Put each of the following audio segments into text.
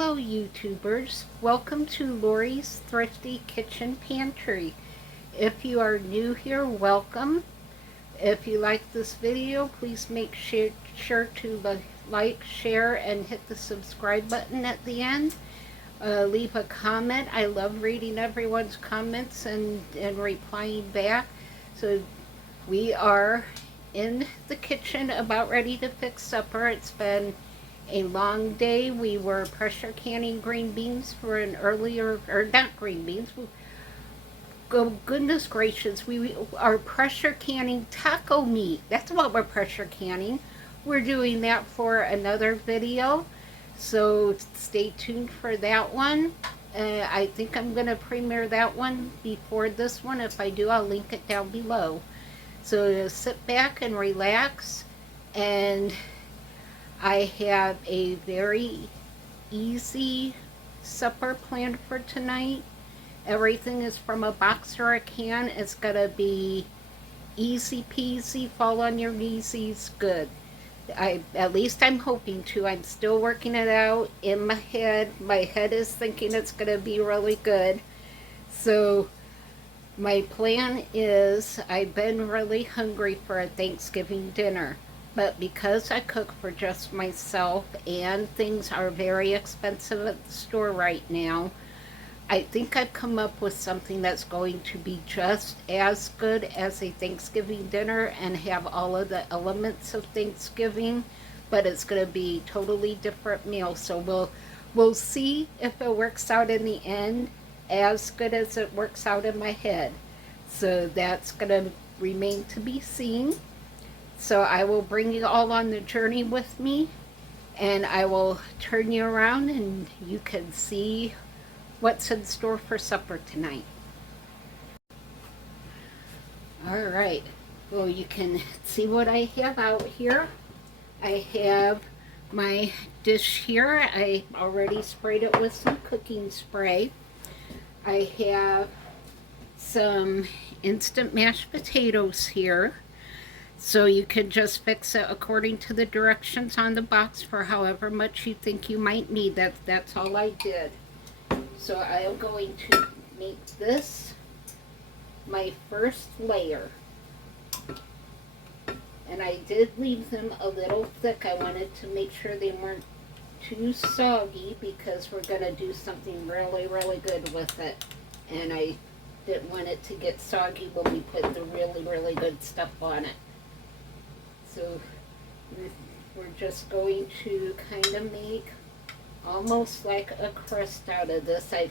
Hello YouTubers, welcome to Lori's Thrifty Kitchen Pantry. If you are new here, welcome. If you like this video, please make sure to like, share, and hit the subscribe button at the end. Leave a comment. I love reading everyone's comments and replying back. So we are in the kitchen about ready to fix supper. It's been a long day. We were pressure canning green beans for an earlier, or not green beans. Oh, goodness gracious, we are pressure canning taco meat. That's what we're pressure canning. We're doing that for another video, so stay tuned for that one. I think I'm going to premiere that one before this one. If I do, I'll link it down below. So sit back and relax, and I have a very easy supper planned for tonight. Everything is from a box or a can. It's gonna be easy peasy, fall on your kneesies, good. At least I'm hoping to. I'm still working it out in my head. My head is thinking it's gonna be really good. So my plan is, I've been really hungry for a Thanksgiving dinner. But because I cook for just myself and things are very expensive at the store right now, I think I've come up with something that's going to be just as good as a Thanksgiving dinner and have all of the elements of Thanksgiving, but it's going to be a totally different meal. So we'll see if it works out in the end as good as it works out in my head. So that's going to remain to be seen. So I will bring you all on the journey with me, and I will turn you around and you can see what's in store for supper tonight. All right, well, you can see what I have out here. I have my dish here. I already sprayed it with some cooking spray. I have some instant mashed potatoes here. So you can just fix it according to the directions on the box for however much you think you might need. That's all I did. So I am going to make this my first layer. And I did leave them a little thick. I wanted to make sure they weren't too soggy because we're going to do something really, really good with it. And I didn't want it to get soggy when we put the really, really good stuff on it. So we're just going to kind of make almost like a crust out of this. I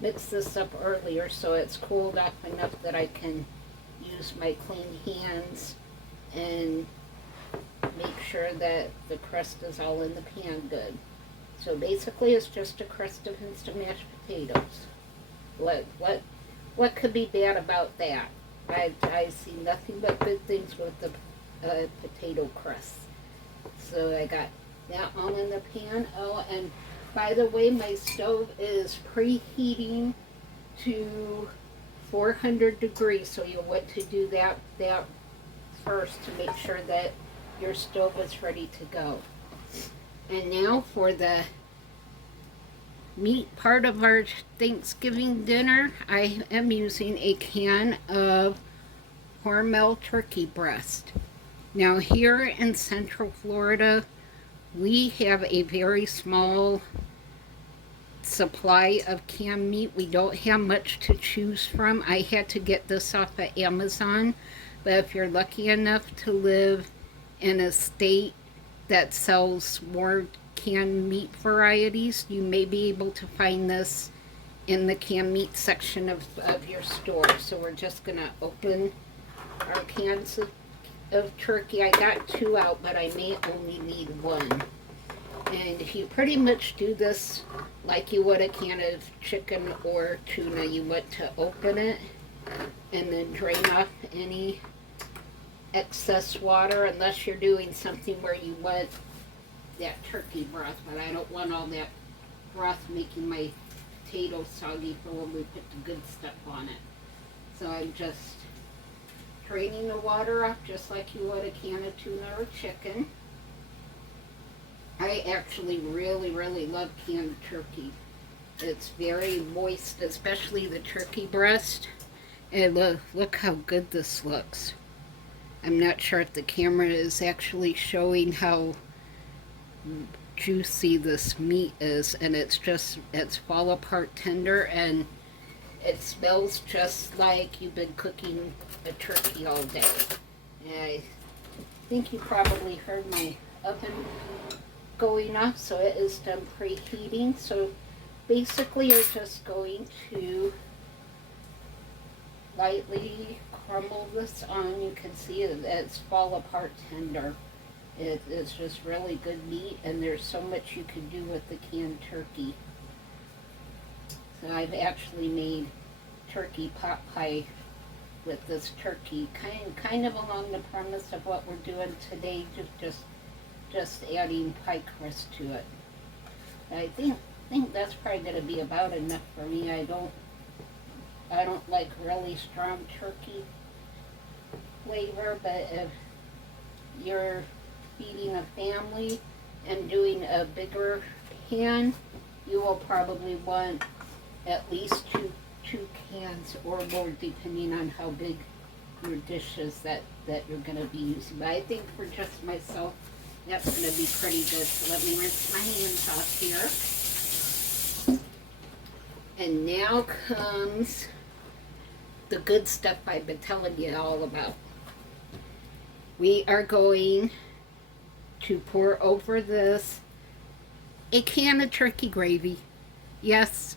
mixed this up earlier so it's cooled off enough that I can use my clean hands and make sure that the crust is all in the pan good. So basically it's just a crust of instant mashed potatoes. What could be bad about that? I see nothing but good things with the potato crust. So I got that all in the pan. Oh, and by the way, my stove is preheating to 400 degrees, so you'll want to do that first to make sure that your stove is ready to go. And now for the meat part of our Thanksgiving dinner, I am using a can of Hormel turkey breast. Now here in Central Florida, we have a very small supply of canned meat. We don't have much to choose from. I had to get this off of Amazon, but if you're lucky enough to live in a state that sells more canned meat varieties, you may be able to find this in the canned meat section of your store. So we're just gonna open our cans of turkey. I got 2 out, but I may only need 1. And you pretty much do this like you would a can of chicken or tuna. You want to open it and then drain off any excess water, unless you're doing something where you want that turkey broth, but I don't want all that broth making my potatoes soggy for when we put the good stuff on it. So I'm just draining the water off just like you would a can of tuna or chicken. I actually really love canned turkey. It's very moist, especially the turkey breast. And look how good this looks. I'm not sure if the camera is actually showing how juicy this meat is, and it's fall apart tender, and it smells just like you've been cooking a turkey all day. And I think you probably heard my oven going off, so it is done preheating. So basically you're just going to lightly crumble this on. You can see it's fall apart tender. It's just really good meat, and there's so much you can do with the canned turkey. So I've actually made turkey pot pie with this turkey, kind of along the premise of what we're doing today, just adding pie crust to it. I think that's probably going to be about enough for me. I don't like really strong turkey flavor, but if you're feeding a family and doing a bigger pan, you will probably want at least two cans or more, depending on how big your dish is that you're going to be using. But I think for just myself, that's going to be pretty good. So let me rinse my hands off here. And now comes the good stuff I've been telling you all about. We are going to pour over this a can of turkey gravy. Yes,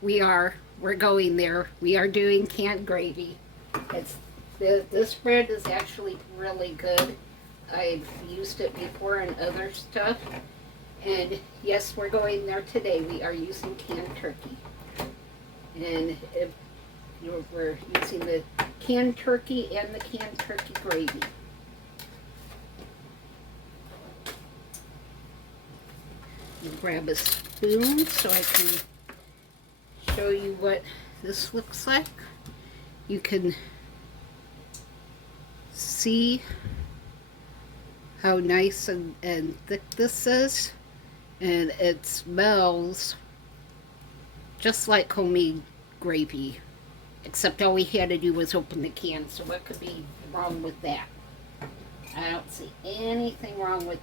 we're going there. We are doing canned gravy. This bread is actually really good. I've used it before in other stuff. And yes, we're going there today. We are using canned turkey. And we're using the canned turkey and the canned turkey gravy. Grab a spoon so I can show you what this looks like. You can see how nice and thick this is, and it smells just like homemade gravy, except all we had to do was open the can. So what could be wrong with that? I don't see anything wrong with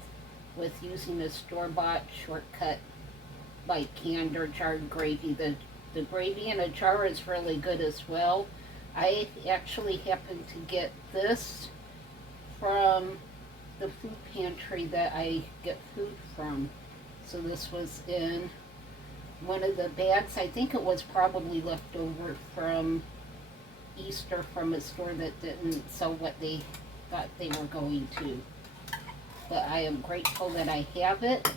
using a store-bought shortcut like canned or jarred gravy. The gravy in a jar is really good as well. I actually happened to get this from the food pantry that I get food from. So this was in one of the bags. I think it was probably left over from Easter from a store that didn't sell what they thought they were going to. But I am grateful that I have it,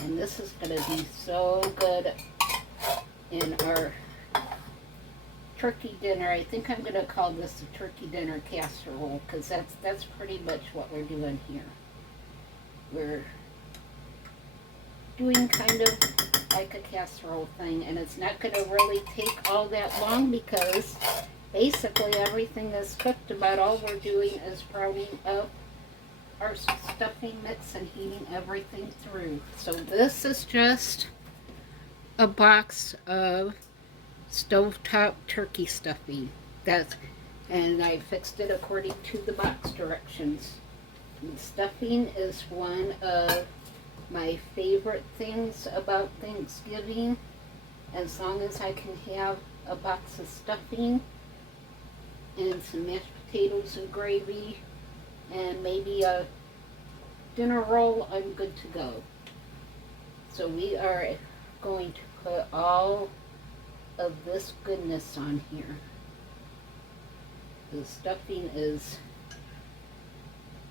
and this is going to be so good in our turkey dinner. I think I'm going to call this a turkey dinner casserole, because that's pretty much what we're doing here. We're doing kind of like a casserole thing, and it's not going to really take all that long because basically everything is cooked. About all we're doing is browning up our stuffing mix and heating everything through. So this is just a box of stovetop turkey stuffing. And I fixed it according to the box directions. And stuffing is one of my favorite things about Thanksgiving. As long as I can have a box of stuffing and some mashed potatoes and gravy and maybe a dinner roll, I'm good to go. So we are going to put all of this goodness on here. The stuffing is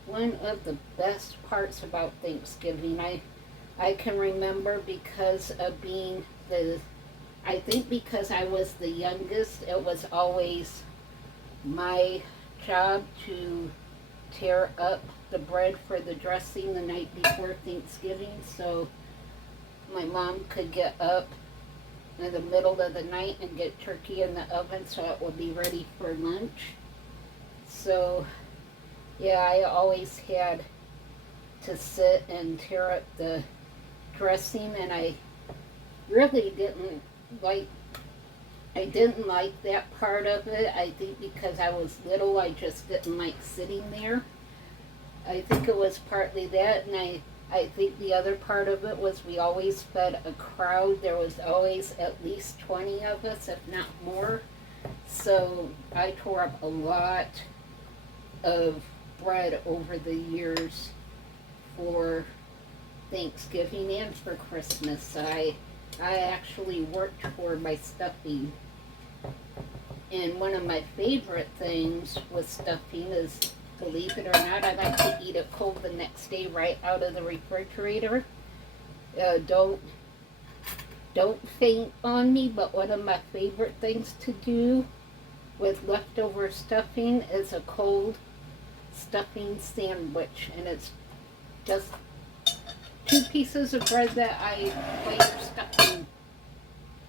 one of the best parts about Thanksgiving. I can remember, because of being I think because I was the youngest, it was always my job to tear up the bread for the dressing the night before Thanksgiving, so my mom could get up in the middle of the night and get turkey in the oven so it would be ready for lunch. So yeah, I always had to sit and tear up the dressing, and I really didn't like I didn't like that part of it. I think because I was little, I just didn't like sitting there. I think it was partly that, and I think the other part of it was we always fed a crowd. There was always at least 20 of us, if not more. So I tore up a lot of bread over the years for Thanksgiving and for Christmas. I actually worked for my stuffing. And one of my favorite things with stuffing is, believe it or not, I like to eat it cold the next day right out of the refrigerator. Don't faint on me, but one of my favorite things to do with leftover stuffing is a cold stuffing sandwich. And it's just 2 pieces of bread that I layer stuffing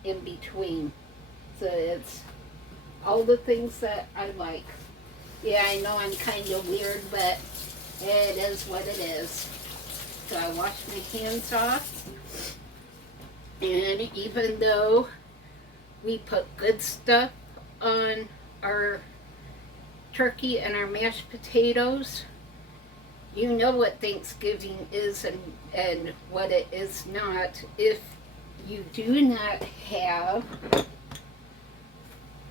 in between. So it's all the things that I like. Yeah, I know I'm kind of weird, but it is what it is. So I wash my hands off. And even though we put good stuff on our turkey and our mashed potatoes, you know what Thanksgiving is and what it is not. If you do not have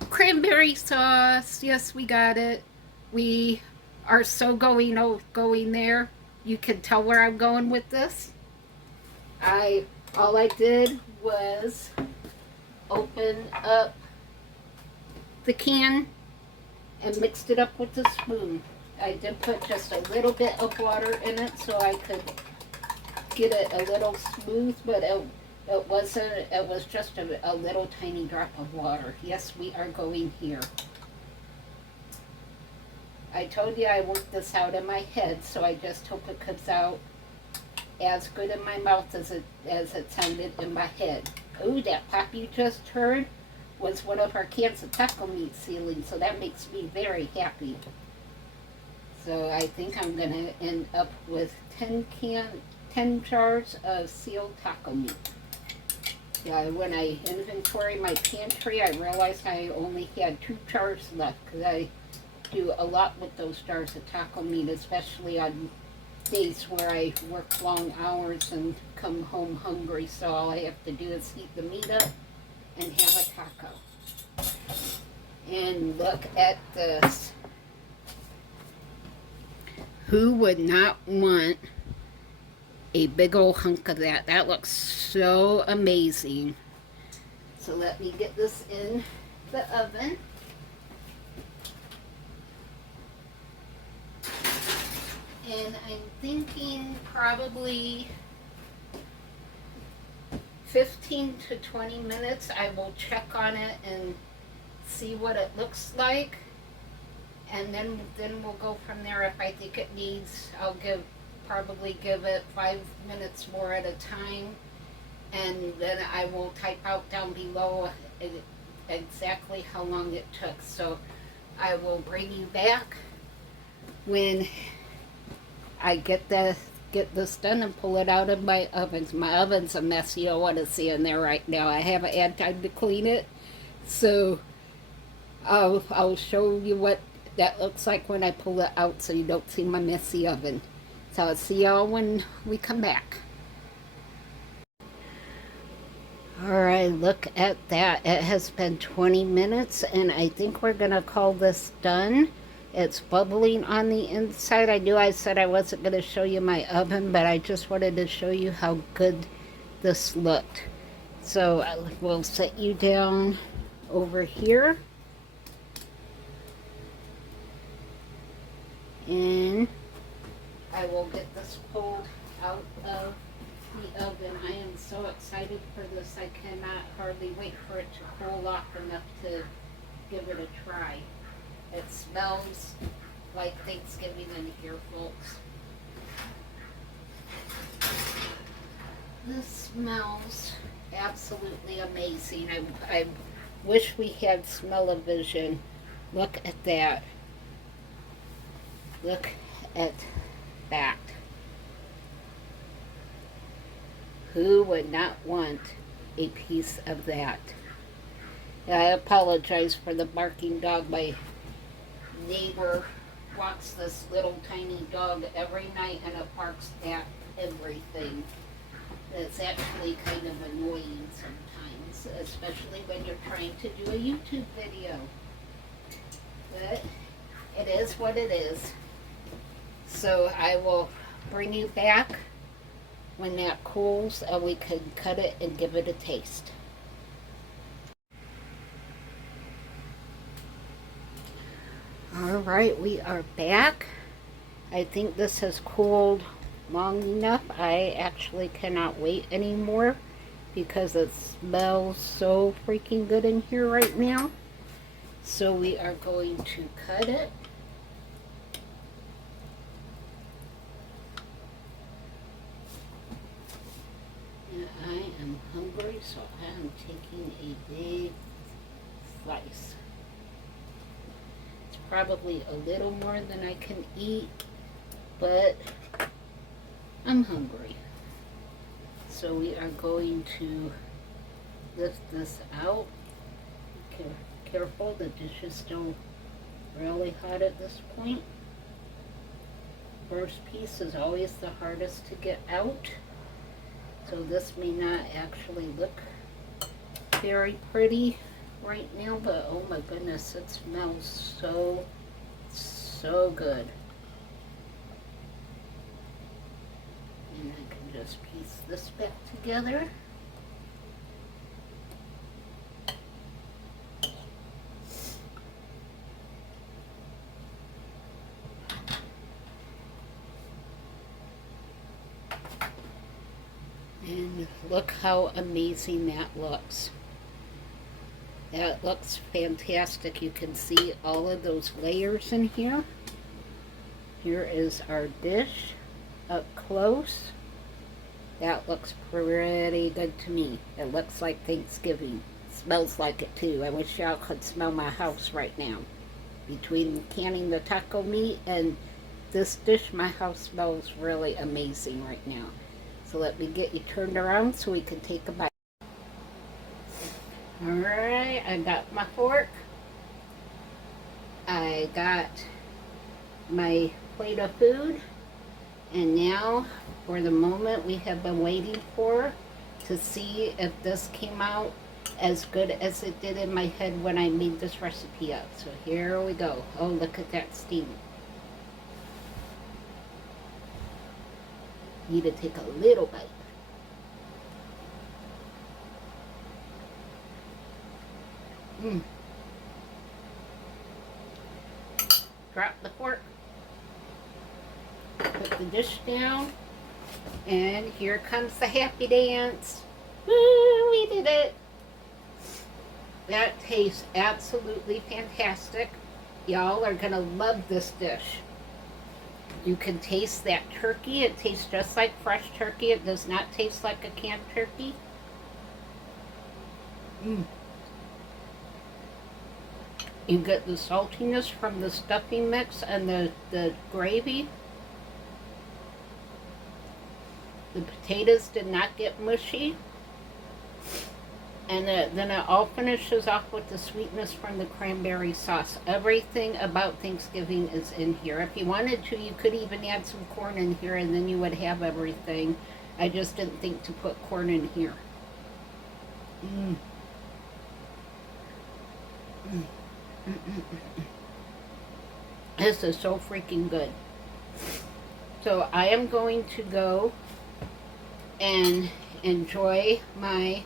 cranberry sauce, yes, we got it. We are so going there. You can tell where I'm going with this. All I did was open up the can and mixed it up with the spoon. I did put just a little bit of water in it so I could get it a little smooth, but it wasn't. It was just a little tiny drop of water. Yes, we are going here. I told you I worked this out in my head, so I just hope it comes out as good in my mouth as it sounded in my head. Ooh, that pop you just heard was one of our cans of taco meat sealing, so that makes me very happy. So I think I'm gonna end up with 10 jars of sealed taco meat. Yeah, when I inventory my pantry, I realized I only had 2 jars left because I do a lot with those jars of taco meat, especially on days where I work long hours and come home hungry. So all I have to do is heat the meat up and have a taco. And look at this. Who would not want a big old hunk of that? That looks so amazing. So let me get this in the oven. And I'm thinking probably 15 to 20 minutes. I will check on it and see what it looks like. And then we'll go from there. If I think it needs, I'll probably give it 5 minutes more at a time. And then I will type out down below exactly how long it took. So I will bring you back when I get this done and pull it out of my ovens. My oven's a mess. You don't want to see in there right now. I haven't had time to clean it. So I'll show you what that looks like when I pull it out so you don't see my messy oven. So I'll see y'all when we come back. Alright, look at that. It has been 20 minutes and I think we're going to call this done. It's bubbling on the inside. I said I wasn't going to show you my oven, but I just wanted to show you how good this looked. So we'll set you down over here. And I will get this pulled out of the oven. I am so excited for this. I cannot hardly wait for it to cool off enough to give it a try. It smells like Thanksgiving in here, folks. This smells absolutely amazing. I wish we had smell-o-vision. Look at that. Look at that. Who would not want a piece of that? I apologize for the barking dog. My neighbor walks this little tiny dog every night and it barks at everything. It's actually kind of annoying sometimes, especially when you're trying to do a YouTube video. But it is what it is. So I will bring you back when that cools and we can cut it and give it a taste. Alright, we are back. I think this has cooled long enough. I actually cannot wait anymore because it smells so freaking good in here right now. So we are going to cut it. And I am hungry, so I am taking a big slice. It's probably a little more than I can eat, but I'm hungry. So we are going to lift this out. Careful, the dish is still really hot at this point. First piece is always the hardest to get out. So this may not actually look very pretty right now, but oh my goodness, it smells so good. And I can just piece this back together. And look how amazing that looks. That looks fantastic. You can see all of those layers in here. Here is our dish up close. That looks pretty good to me. It looks like Thanksgiving. Smells like it too. I wish y'all could smell my house right now. Between canning the taco meat and this dish, my house smells really amazing right now. So let me get you turned around so we can take a bite. Alright, I got my fork. I got my plate of food. And now, for the moment we have been waiting for, to see if this came out as good as it did in my head when I made this recipe up. So here we go. Oh, look at that steam. Need to take a little bite. Drop the fork. Put the dish down. And here comes the happy dance. Woo, we did it. That tastes absolutely fantastic. Y'all are gonna love this dish. You can taste that turkey. It tastes just like fresh turkey. It does not taste like a canned turkey. You get the saltiness from the stuffing mix and the gravy. The potatoes did not get mushy. And then it all finishes off with the sweetness from the cranberry sauce. Everything about Thanksgiving is in here. If you wanted to, you could even add some corn in here and then you would have everything. I just didn't think to put corn in here. This is so freaking good. So I am going to go and enjoy my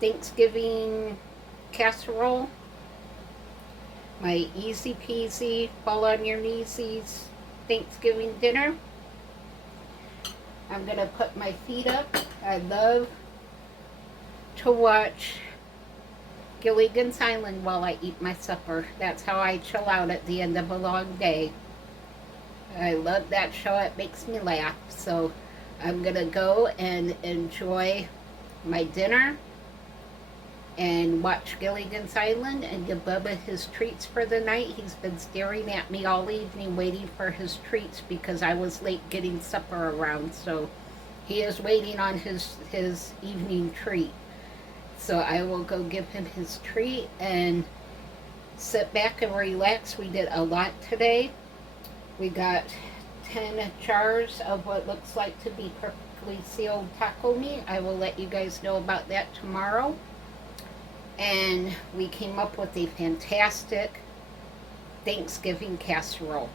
Thanksgiving casserole, my easy peasy, fall on your kneesies Thanksgiving dinner. I'm gonna put my feet up. I love to watch Gilligan's Island while I eat my supper. That's how I chill out at the end of a long day. I love that show. It makes me laugh. So I'm gonna go and enjoy my dinner and watch Gilligan's Island and give Bubba his treats for the night. He's been staring at me all evening waiting for his treats because I was late getting supper around. So He is waiting on his evening treat. So I will go give him his treat and sit back and relax. We did a lot today. We got 10 jars of what looks like to be perfectly sealed taco meat. I will let you guys know about that tomorrow. And we came up with a fantastic Thanksgiving casserole.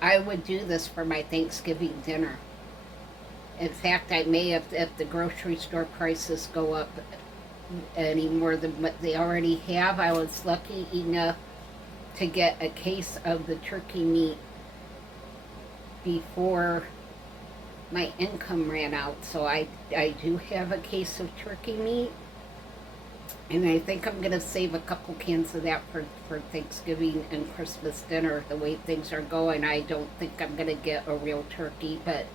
I would do this for my Thanksgiving dinner. In fact, I may, if the grocery store prices go up any more than what they already have. I was lucky enough to get a case of the turkey meat before my income ran out. So I do have a case of turkey meat. And I think I'm going to save a couple cans of that for Thanksgiving and Christmas dinner. The way things are going, I don't think I'm going to get a real turkey, but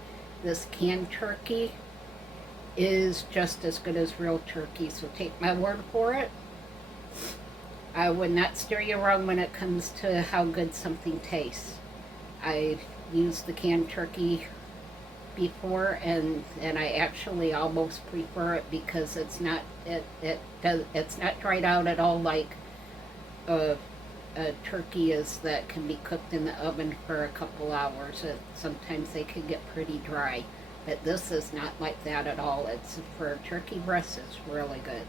this canned turkey is just as good as real turkey. So take my word for it. I would not steer you wrong when it comes to how good something tastes. I've used the canned turkey before, and I actually almost prefer it because it's not it's not dried out at all like a turkey is that can be cooked in the oven for a couple hours. Sometimes they can get pretty dry, but this is not like that at all. It's for turkey breasts. It's really good.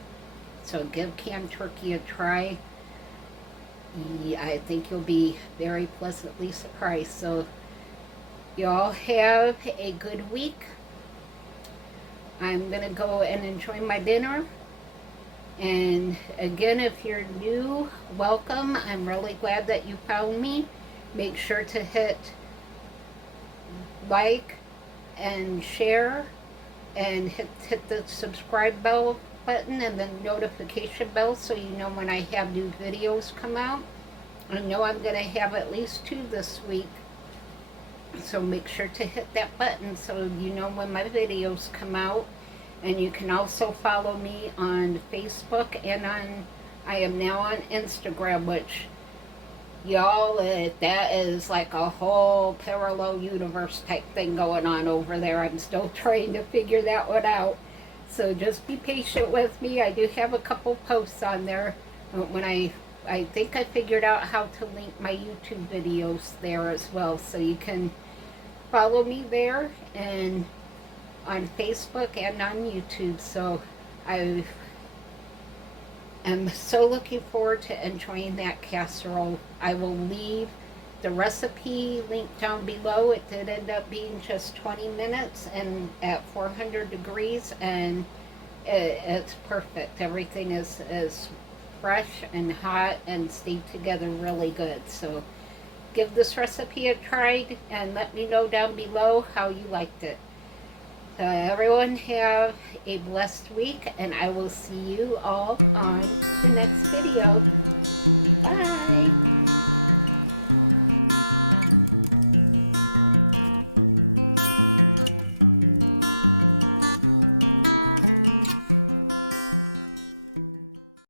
So give canned turkey a try. I think you'll be very pleasantly surprised. So y'all have a good week. I'm going to go and enjoy my dinner. And again, if you're new, welcome. I'm really glad that you found me. Make sure to hit like and share and hit the subscribe bell button and the notification bell so you know when I have new videos come out. I know I'm going to have at least 2 this week. So make sure to hit that button so you know when my videos come out. And you can also follow me on Facebook and I am now on Instagram, which y'all, that is like a whole parallel universe type thing going on over there. I'm still trying to figure that one out. So just be patient with me. I do have a couple posts on there. When I think I figured out how to link my YouTube videos there as well. So you can follow me there and on Facebook and on YouTube. So I am so looking forward to enjoying that casserole. I will leave the recipe linked down below. It did end up being just 20 minutes and at 400 degrees, and it's perfect. Everything is fresh and hot and stayed together really good. So give this recipe a try and let me know down below how you liked it. Everyone have a blessed week, and I will see you all on the next video. Bye!